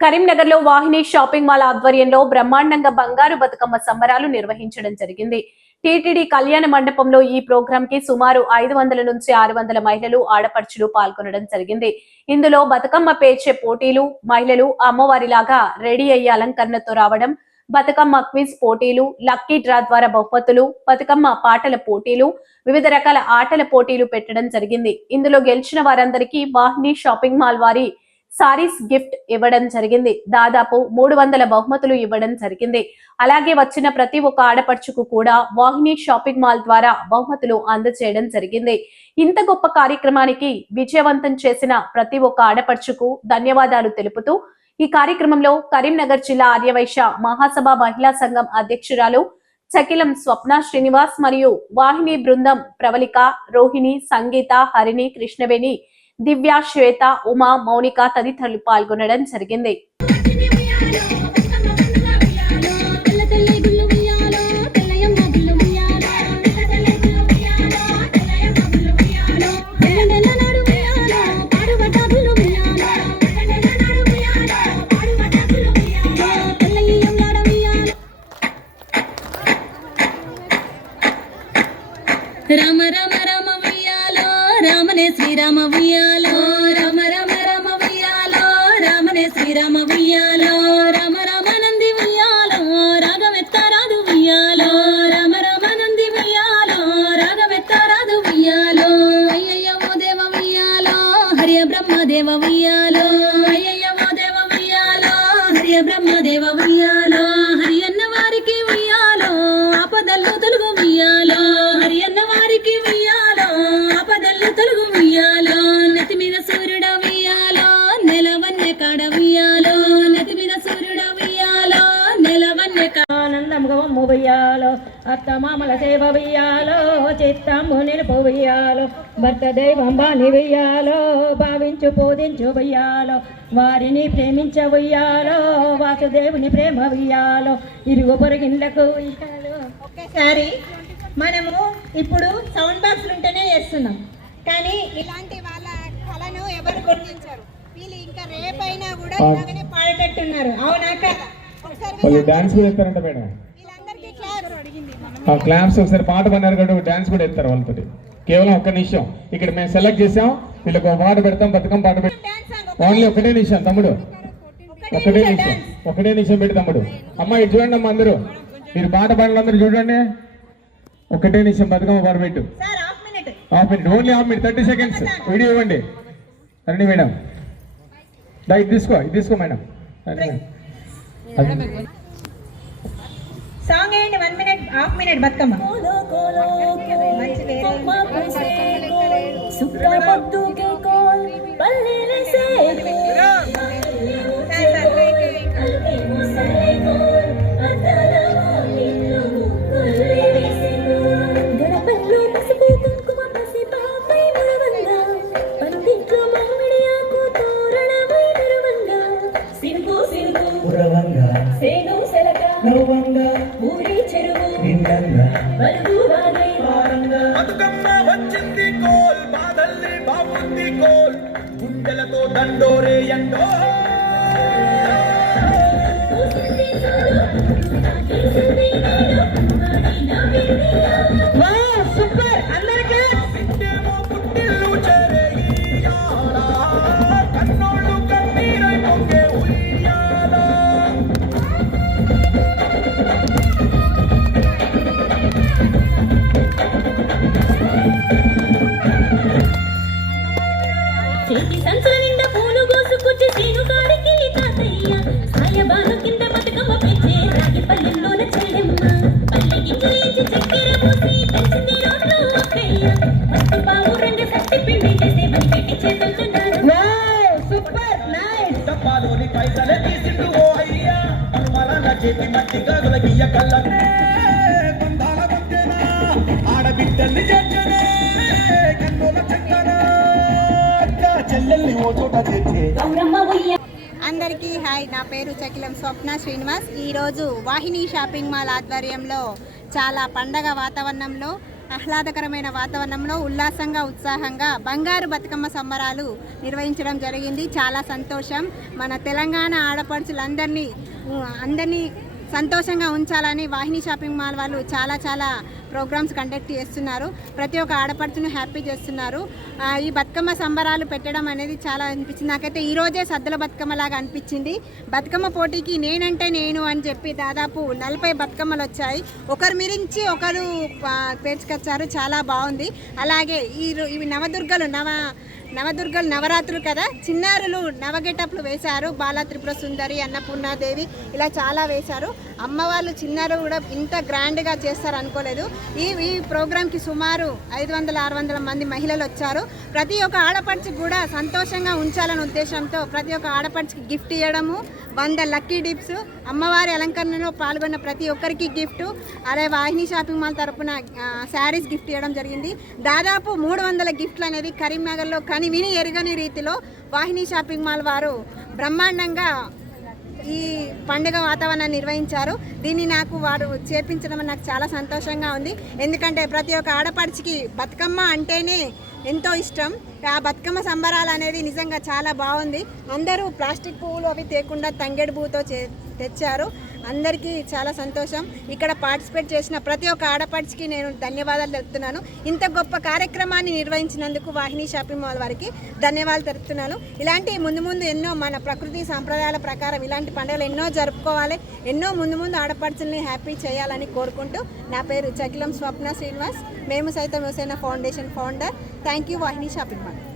కరీంనగర్లో వాహిని shopping mall ఆధ్వర్యంలో బ్రహ్మాండంగా బంగారు బతుకమ్మ సంబరాలు నిర్వహించడం జరిగింది. టీటీడీ కళ్యాణ మండపంలో ఈ ప్రోగ్రాం కి సుమారు ఐదు వందల నుంచి ఆరు వందల మహిళలు ఆడపడుచులు పాల్గొనడం జరిగింది. ఇందులో బతుకమ్మ పేర్చే పోటీలు మహిళలు అమ్మవారిలాగా రెడీ అయ్యే అలంకరణతో రావడం బతుకమ్మ క్విజ్ పోటీలు లక్కీ డ్రా ద్వారా బహుమతులు బతుకమ్మ పాటల పోటీలు వివిధ రకాల ఆటల పోటీలు పెట్టడం జరిగింది. ఇందులో గెలిచిన వారందరికీ వాహిని షాపింగ్ మాల్ వారి సారీస్ గిఫ్ట్ ఇవ్వడం జరిగింది. దాదాపు మూడు వందల బహుమతులు ఇవ్వడం జరిగింది. అలాగే వచ్చిన ప్రతి ఒక్క ఆడపడుచుకు కూడా వాహిని షాపింగ్ మాల్ ద్వారా బహుమతులు అందజేయడం జరిగింది. ఇంత గొప్ప కార్యక్రమానికి విజయవంతం చేసిన ప్రతి ఒక్క ఆడపడుచుకు ధన్యవాదాలు తెలుపుతూ ఈ కార్యక్రమంలో కరీంనగర్ జిల్లా ఆర్యవైశ్య మహాసభ మహిళా సంఘం అధ్యక్షురాలు చకిలం స్వప్న శ్రీనివాస్ మరియు వాహిని బృందం ప్రవళిక రోహిణి సంగీత హరిణి కృష్ణవేణి దివ్య శ్వేత ఉమా మౌనిక తదితరులు పాల్గొనడం జరిగింది. శ్రీరామ ఉయ్యాలో రమ రమ రమ ఉయ్యాలో రామనే శ్రీరామ ఉయ్యాలో రమ రామ నంది ఉయ్యాలో రాగమెత్తారాదు ఉయ్యాలో రమ రామ నంది ఉయ్యాలో రాగమెత్తారాదు ఉయ్యాలో అయ్యయ్య దేవ ఉయ్యాలో హరియ బ్రహ్మ దేవ ఉయ్యాలో అయ్యయ్య దేవ ఉయ్యాలో హరియ బ్రహ్మ దేవ ఉయ్యాలో హరియన్న వారికి ఉయ్యాలో ఆపదల్లో తొలుగు ఉయ్యాలో వెయ్యాలో అత్త మామల సేవ వెయ్యాలో చిత్తంబు నిలుపు వెయ్యాలో భర్త దైవం బాని వెయ్యాలో భావించు పూజించు వెయ్యాలో వారిని ప్రేమించ వెయ్యాలో వాసుదేవుని ప్రేమ వెయ్యాలో. ఇరుగు వెయ్యాలో ఒకేసారి మనము ఇప్పుడు సౌండ్ బాక్స్ ఉంటేనే చేస్తున్నాం. కానీ ఇలాంటి వాళ్ళ కళను ఎవరు గుర్తించరు? వీళ్ళు ఇంకా రేపైనా కూడా. ఇలాగనే పాడేటట్టున్నారు. అవునా కదా? ఒకసారి డాన్స్ ఎత్తారంట మేడం. ఆ క్లాప్స్ ఒకసారి పాట పడినారు కాబట్టి డాన్స్ కూడా ఎత్తారు వాళ్ళతో కేవలం ఒక్క నిమిషం. ఇక్కడ మేము సెలెక్ట్ చేసాం వీళ్ళకి ఒక పాట పెడతాం బతుకమ్మ పాట పెడతాం. ఓన్లీ ఒకటే. నిమిషం తమ్ముడు. ఒకటే నిమిషం ఒకటే నిమిషం పెట్టి తమ్ముడు. అమ్మ ఇటు చూడండి అమ్మ అందరూ. మీరు పాట పాడాలందరూ చూడండి. ఒకటే నిమిషం బతుకమ్మ పాట పెట్టు. Half minute only half minute thirty seconds video ఇవ్వండి. రండి మేడం. దా ఇది తీసుకో ఇది తీసుకో madam. Song half minute Bathukamma. సేను సెలక నవ్వంగా ఊరి చెరువు. బతుకమ్మ వచ్చింది కోల్ బాధల్ని బాగుంది కోల్ గుండెలతో దండోరే ఎండో చేతి సంచుల నిండా పూలు కోసుకొచ్చి సీను కాడికి తాతయ్య. సాయబాను కింద బతుకమ్మ పెంచే రాగి పల్లెల్లోన చెల్లెమ్మ. పల్లెకి చేయించి చక్కెర పోసి తెలిసింది రోడ్లు అక్కయ్య. మత్తు పావు రంగ సత్తి పిండి చేసే బలి పెట్టి చేతులుతున్నారు సూపర్ నైస్ డబ్బాలోని పైసలే తీసిండు ఓ అయ్యా. అనుమరాల చేతి మట్టి గాజుల గియ్య కళ్ళ. బంధాల మధ్యన ఆడబిడ్డల్ని చేర్చనే అందరికీ హాయ్ నా పేరు చకిలం స్వప్న శ్రీనివాస్. ఈరోజు వాహిని షాపింగ్ మాల్ ఆధ్వర్యంలో చాలా పండగ వాతావరణంలో ఆహ్లాదకరమైన వాతావరణంలో ఉల్లాసంగా ఉత్సాహంగా బంగారు బతుకమ్మ సంబరాలు నిర్వహించడం జరిగింది. చాలా సంతోషం. మన తెలంగాణ ఆడపడుచులందరినీ అందరినీ సంతోషంగా ఉంచాలని వాహిని షాపింగ్ మాల్ వాళ్ళు చాలా చాలా ప్రోగ్రామ్స్ కండక్ట్ చేస్తున్నారు. ప్రతి ఒక్క ఆడపడుచును హ్యాపీ చేస్తున్నారు. ఈ బతుకమ్మ సంబరాలు పెట్టడం అనేది చాలా అనిపించింది. నాకైతే ఈరోజే సద్దుల బతుకమ్మ లాగా అనిపించింది. బతుకమ్మ పోటీకి నేనంటే నేను అని చెప్పి దాదాపు నలభై బతుకమ్మలు వచ్చాయి. ఒకరు మిరించి ఒకరు పేర్చుకొచ్చారు. చాలా బాగుంది. అలాగే ఈ ఇవి నవదుర్గలు నవ నవదుర్గలు నవరాత్రులు కదా? చిన్నారులు నవగెటప్లు వేశారు. బాల త్రిపుర సుందరి అన్నపూర్ణాదేవి ఇలా చాలా వేశారు. అమ్మవాళ్ళు చిన్నారు కూడా ఇంత గ్రాండ్గా చేస్తారు అనుకోలేదు ఈ ఈ ప్రోగ్రామ్కి సుమారు ఐదు వందల ఆరు వందల మంది మహిళలు వచ్చారు. ప్రతి ఒక్క ఆడపడుచుకి కూడా సంతోషంగా ఉంచాలనే ఉద్దేశంతో ప్రతి ఒక్క ఆడపడుచుకి గిఫ్ట్ ఇవ్వడము వంద లక్కీ డిప్స్. అమ్మవారి అలంకరణలో పాల్గొన్న ప్రతి ఒక్కరికి గిఫ్ట్. అదే వాహిని షాపింగ్ మాల్ తరపున శారీస్ గిఫ్ట్ ఇవ్వడం జరిగింది. దాదాపు మూడు వందల గిఫ్ట్లు అనేది కరీంనగర్లో కనివిని ఎరగని రీతిలో వాహిని షాపింగ్ మాల్ వారు బ్రహ్మాండంగా ఈ పండుగ వాతావరణాన్ని నిర్వహించారు. దీన్ని నాకు వారు చేపించడం నాకు చాలా సంతోషంగా ఉంది. ఎందుకంటే ప్రతి ఒక్క ఆడపడిచికి బతుకమ్మ అంటేనే ఎంతో ఇష్టం. ఆ బతుకమ్మ సంబరాలు అనేది నిజంగా చాలా బాగుంది. అందరూ ప్లాస్టిక్ పువ్వులు అవి తేకుండా తంగేడు పువ్వుతో చే తెచ్చారు. అందరికీ చాలా సంతోషం. ఇక్కడ పార్టిసిపేట్ చేసిన ప్రతి ఒక్క ఆడపడిచికి నేను ధన్యవాదాలు తెలుపుతున్నాను. ఇంత గొప్ప కార్యక్రమాన్ని నిర్వహించినందుకు వాహిని షాపింగ్ మాల్ వారికి ధన్యవాదాలు తెలుపుతున్నాను. ఇలాంటి ముందు ముందు ఎన్నో మన ప్రకృతి సాంప్రదాయాల ప్రకారం ఇలాంటి పండుగలు ఎన్నో జరుపుకోవాలి. ఎన్నో ముందు ముందు ఆడపడుచుల్ని హ్యాపీ చేయాలని కోరుకుంటూ నా పేరు చకిలం స్వప్న Srinivas. Memu Saitham Yuvasena Foundation founder. Thank you Vahini shopping mall.